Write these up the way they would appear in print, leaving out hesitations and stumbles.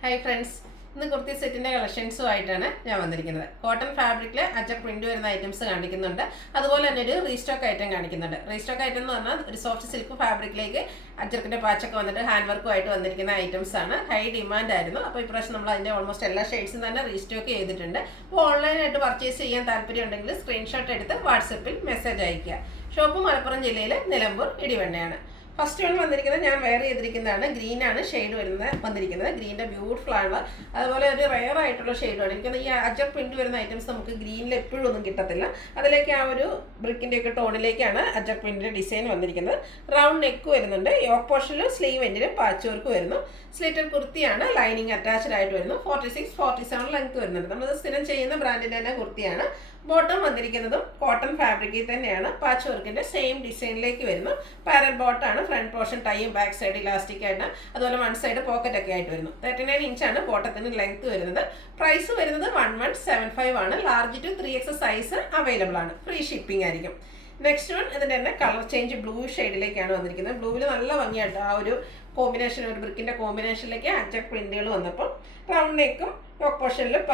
Hi friends, ഇന്ന് കുർത്തി സെറ്റിൻ്റെ കളക്ഷൻസുമായിട്ടാണ് ഞാൻ വന്നിരിക്കുന്നത്. കോട്ടൺ ഫാബ്രിക്കിൽ അജർ പ്രിന്റ് വരുന്ന ഐറ്റംസ് കാണിക്കുന്നുണ്ട്. അതുപോലെ തന്നെ ഒരു റീസ്റ്റോക്ക് ഐറ്റം കാണിക്കുന്നുണ്ട്. റീസ്റ്റോക്ക് ഐറ്റം എന്ന് പറഞ്ഞാൽ ഒരു സോഫ്റ്റ് സിൽക്ക് ഫാബ്രിക്കിലേക്ക് അജർക്കിൻ്റെ പാച്ചൊക്കെ വന്നിട്ട് ഹാൻഡ് വർക്കുമായിട്ട് വന്നിരിക്കുന്ന ഐറ്റംസ് ആണ്. ഹൈ ഡിമാൻഡ് ആയിരുന്നു. അപ്പോൾ ഇപ്രാവശ്യം നമ്മൾ അതിൻ്റെ ഓൾമോസ്റ്റ് എല്ലാ ഷെയ്ഡ്സും തന്നെ റീസ്റ്റോക്ക് ചെയ്തിട്ടുണ്ട്. അപ്പോൾ ഓൺലൈനായിട്ട് പർച്ചേസ് ചെയ്യാൻ താല്പര്യം ഉണ്ടെങ്കിൽ സ്ക്രീൻഷോട്ട് എടുത്ത് വാട്സപ്പിൽ മെസ്സേജ് അയയ്ക്കുക. ഷോപ്പ് മലപ്പുറം ജില്ലയിൽ നിലമ്പൂർ ഇടിവണ്ണയാണ്. ഫസ്റ്റ് വൺ വന്നിരിക്കുന്നത് ഞാൻ വെയർ ചെയ്തിരിക്കുന്നതാണ്. ഗ്രീനാണ് ഷെയ്ഡ് വന്നിരിക്കുന്നത്. ഗ്രീനിൻ്റെ ബ്യൂട്ടിഫുൾ ആണ്. അതുപോലെ ഒരു റെയർ ആയിട്ടുള്ള ഷെയ്ഡാണ്. എനിക്കൊന്ന് ഈ അജർ പ്രിന്റ് വരുന്ന ഐറ്റംസ് നമുക്ക് ഗ്രീനിൽ എപ്പോഴും ഒന്നും കിട്ടത്തില്ല. അതിലേക്ക് ആ ഒരു ബ്രിക്കിൻ്റെ ഒക്കെ ടോണിലേക്കാണ് അജർ പ്രിന്റിൻ്റെ ഡിസൈൻ വന്നിരിക്കുന്നത്. റൗണ്ട് നെക്ക് വരുന്നുണ്ട്. യോക്ക് പോർഷനിലും സ്ലീവ് എൻഡിലും പാച്ച് വർക്ക് വരുന്നു. സ്ലിറ്റഡ് കുർത്തിയാണ്. ലൈനിങ് അറ്റാച്ച്ഡ് ആയിട്ട് വരുന്നു. 46-47 ലെങ്ത് വരുന്നുണ്ട്. നമ്മൾ സ്ഥിരം ചെയ്യുന്ന ബ്രാൻഡിൻ്റെ തന്നെ കുർത്തിയാണ്. ബോട്ടം വന്നിരിക്കുന്നതും കോട്ടൺ ഫാബ്രിക്കിൽ തന്നെയാണ്. പാച്ച് വർക്കിൻ്റെ സെയിം ഡിസൈനിലേക്ക് വരുന്നു. പാരൽ ബോട്ടാണ്. ഫ്രണ്ട് പോർഷൻ ടൈയും ബാക്ക് സൈഡ് ഇലാസ്റ്റിക് ആയിട്ട്, അതുപോലെ വൺ സൈഡ് പോക്കറ്റ് ഒക്കെ ആയിട്ട് വരുന്നു. 39 ഇഞ്ചാണ് ബോട്ടത്തിന് ലെങ്ത് വരുന്നത്. പ്രൈസ് വരുന്നത് 1175 ആണ്. Large to 3X size available ആണ്. ഫ്രീ ഷിപ്പിംഗ് ആയിരിക്കും. നെക്സ്റ്റ് വൺ ഇതിൻ്റെ തന്നെ കളർ ചേഞ്ച് ബ്ലൂ ഷെയ്ഡിലേക്കാണ് വന്നിരിക്കുന്നത്. ബ്ലൂവിൽ നല്ല ഭംഗിയായിട്ട് ആ ഒരു കോമ്പിനേഷൻ, ഒരു ബ്രിക്കിൻ്റെ കോമ്പിനേഷനിലേക്ക് അജർ പ്രിന്റുകൾ വന്നപ്പോൾ റൗണ്ട് നെക്കും യോക്ക് പോർഷനിലും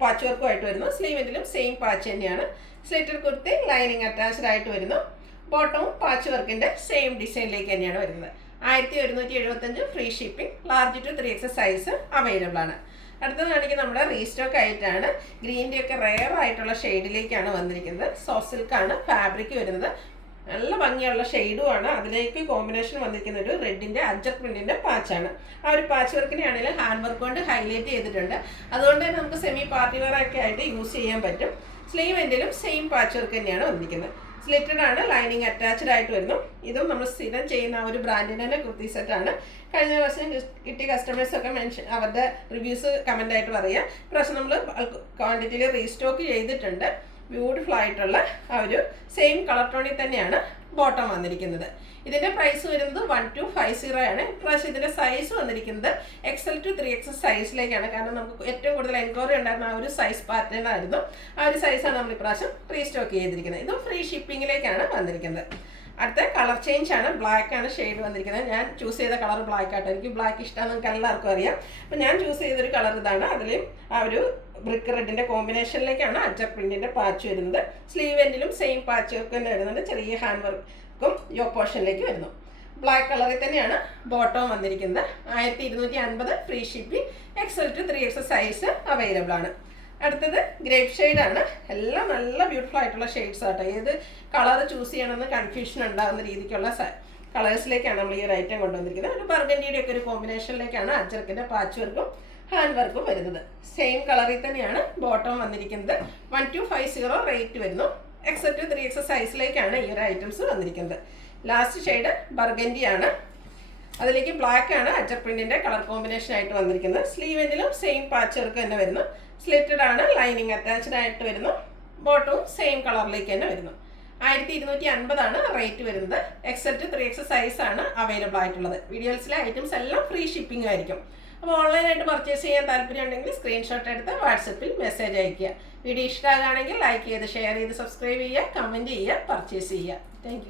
പാച്ച് വർക്കുമായിട്ട് വരുന്നു. സ്ലീവിലും സെയിം പാച്ച് തന്നെയാണ്. സ്ലിറ്റഡ് കുർത്തി ലൈനിങ് അറ്റാച്ച്ഡ് ആയിട്ട് വരുന്നു. ബോട്ടവും പാച്ച് വർക്കിൻ്റെ സെയിം ഡിസൈനിലേക്ക് തന്നെയാണ് വരുന്നത്. 1175 free shipping. Large to 3X size available ആണ്. അടുത്തത് കാണിക്കുന്നത് നമ്മുടെ റീസ്റ്റോക്ക് ആയിട്ടാണ്. ഗ്രീൻ്റെ ഒക്കെ റെയർ ആയിട്ടുള്ള ഷെയ്ഡിലേക്കാണ് വന്നിരിക്കുന്നത്. സോഫ്റ്റ് സിൽക്കാണ് ഫാബ്രിക് വരുന്നത്. നല്ല ഭംഗിയുള്ള ഷെയ്ഡുമാണ്. അതിലേക്ക് കോമ്പിനേഷൻ വന്നിരിക്കുന്ന ഒരു റെഡിൻ്റെ അജർ പ്രിന്റിൻ്റെ പാച്ചാണ്. ആ ഒരു പാച്ച് വർക്കിനാണെങ്കിലും ഹാൻഡ് വർക്ക് കൊണ്ട് ഹൈലൈറ്റ് ചെയ്തിട്ടുണ്ട്. അതുകൊണ്ട് തന്നെ നമുക്ക് സെമി പാർട്ടി വെയർ ഒക്കെ ആയിട്ട് യൂസ് ചെയ്യാൻ പറ്റും. സ്ലീവ് എൻഡിലും സെയിം പാച്ച് വർക്ക് തന്നെയാണ് വന്നിരിക്കുന്നത്. സ്ലിറ്റഡ് ആണ്. ലൈനിങ് അറ്റാച്ച്ഡ് ആയിട്ട് വരുന്നു. ഇതും നമ്മൾ സ്ഥിരം ചെയ്യുന്ന ആ ഒരു ബ്രാൻഡിൻ്റെ തന്നെ കുർത്തി സെറ്റാണ്. കഴിഞ്ഞ വർഷം കിട്ടിയ കസ്റ്റമേഴ്സൊക്കെ അവരുടെ റിവ്യൂസ് കമൻ്റ് ആയിട്ട് പറയുക. ഇപ്രാവശ്യം നമ്മൾ ക്വാണ്ടിറ്റിയിൽ റീസ്റ്റോക്ക് ചെയ്തിട്ടുണ്ട്. ബ്യൂട്ടിഫുൾ ആയിട്ടുള്ള ആ ഒരു സെയിം കളർ ടോണിൽ തന്നെയാണ് ബോട്ടം വന്നിരിക്കുന്നത്. ഇതിൻ്റെ പ്രൈസ് വരുന്നത് 1250 ആണ്. ഇപ്രാവശ്യം ഇതിൻ്റെ സൈസ് വന്നിരിക്കുന്നത് XL to 3X സൈസിലേക്കാണ്. കാരണം നമുക്ക് ഏറ്റവും കൂടുതൽ എൻക്വയറി ഉണ്ടായിരുന്ന ആ ഒരു സൈസ് പാറ്റേൺ ആയിരുന്നു. ആ ഒരു സൈസാണ് നമ്മൾ ഇപ്രാവശ്യം റീസ്റ്റോക്ക് ചെയ്തിരിക്കുന്നത്. ഇതും ഫ്രീ ഷിപ്പിങ്ങിലേക്കാണ് വന്നിരിക്കുന്നത്. അടുത്ത കളർ ചേഞ്ച് ആണ്. ബ്ലാക്ക് ആണ് ഷെയ്ഡ് വന്നിരിക്കുന്നത്. ഞാൻ ചൂസ് ചെയ്ത കളർ ബ്ലാക്ക് ആട്ടോ. എനിക്ക് ബ്ലാക്ക് ഇഷ്ടമാണ്, നിങ്ങൾക്ക് എല്ലാവർക്കും അറിയാം. അപ്പോൾ ഞാൻ ചൂസ് ചെയ്തൊരു കളർ ഇതാണ്. അതിലും ആ ഒരു ബ്രിക്ക് റെഡിൻ്റെ കോമ്പിനേഷനിലേക്കാണ് അജർ പ്രിന്റിൻ്റെ പാച്ച് വരുന്നത്. സ്ലീവ് എൻഡിലും സെയിം പാച്ച് ഒക്കെ തന്നെ വരുന്നുണ്ട്. ചെറിയ ഹാൻഡ് വർക്കും യോക്ക് പോർഷനിലേക്ക് വരുന്നു. ബ്ലാക്ക് കളറിൽ തന്നെയാണ് ബോട്ടം വന്നിരിക്കുന്നത്. 1250 free shipping. XL to 3X size available ആണ്. അടുത്തത് ഗ്രേപ്പ് ഷെയ്ഡാണ്. എല്ലാം നല്ല ബ്യൂട്ടിഫുൾ ആയിട്ടുള്ള ഷെയ്ഡ്സ് ആട്ടോ. ഏത് കളർ ചൂസ് ചെയ്യണമെന്ന് കൺഫ്യൂഷൻ ഉണ്ടാകുന്ന രീതിക്കുള്ള കളേഴ്സിലേക്കാണ് നമ്മൾ ഈ ഒരു ഐറ്റം കൊണ്ടുവന്നിരിക്കുന്നത്. ഒരു ബർഗൻഡിയുടെ ഒക്കെ ഒരു കോമ്പിനേഷനിലേക്കാണ് അജർക്കിൻ്റെ പാച്ച് വർക്കും ഹാൻഡ് വർക്കും വരുന്നത്. സെയിം കളറിൽ തന്നെയാണ് ബോട്ടം വന്നിരിക്കുന്നത്. 1250 റേറ്റ് വരുന്നു. XL to 3X സൈസിലേക്കാണ് ഈ ഒരു ഐറ്റംസ് വന്നിരിക്കുന്നത്. ലാസ്റ്റ് ഷെയ്ഡ് ബർഗൻഡിയാണ്. അതിലേക്ക് ബ്ലാക്ക് ആണ് അജർ പ്രിന്റിൻ്റെ കളർ കോമ്പിനേഷൻ ആയിട്ട് വന്നിരിക്കുന്നത്. സ്ലീവ് എൻഡിലും സെയിം പാച്ച് വർക്ക് തന്നെ വരുന്നു. സ്ലിറ്റഡ് ആണ്. ലൈനിങ് അറ്റാച്ച്ഡ് ആയിട്ട് വരുന്നു. ബോട്ടവും സെയിം കളറിലേക്ക് തന്നെ വരുന്നു. 1250 ആണ് റേറ്റ് വരുന്നത്. XL to 3X സൈസാണ് അവൈലബിൾ ആയിട്ടുള്ളത്. വീഡിയോസിലെ ഐറ്റംസ് എല്ലാം ഫ്രീ ഷിപ്പിംഗ് ആയിരിക്കും. അപ്പോൾ ഓൺലൈനായിട്ട് പർച്ചേസ് ചെയ്യാൻ താല്പര്യം ഉണ്ടെങ്കിൽ സ്ക്രീൻഷോട്ട് എടുത്ത് വാട്സപ്പിൽ മെസ്സേജ് അയയ്ക്കുക. വീഡിയോ ഇഷ്ടമാകുകയാണെങ്കിൽ ലൈക്ക് ചെയ്ത് ഷെയർ ചെയ്ത് സബ്സ്ക്രൈബ് ചെയ്യുക, കമൻറ്റ് ചെയ്യുക, പർച്ചേസ് ചെയ്യുക. താങ്ക്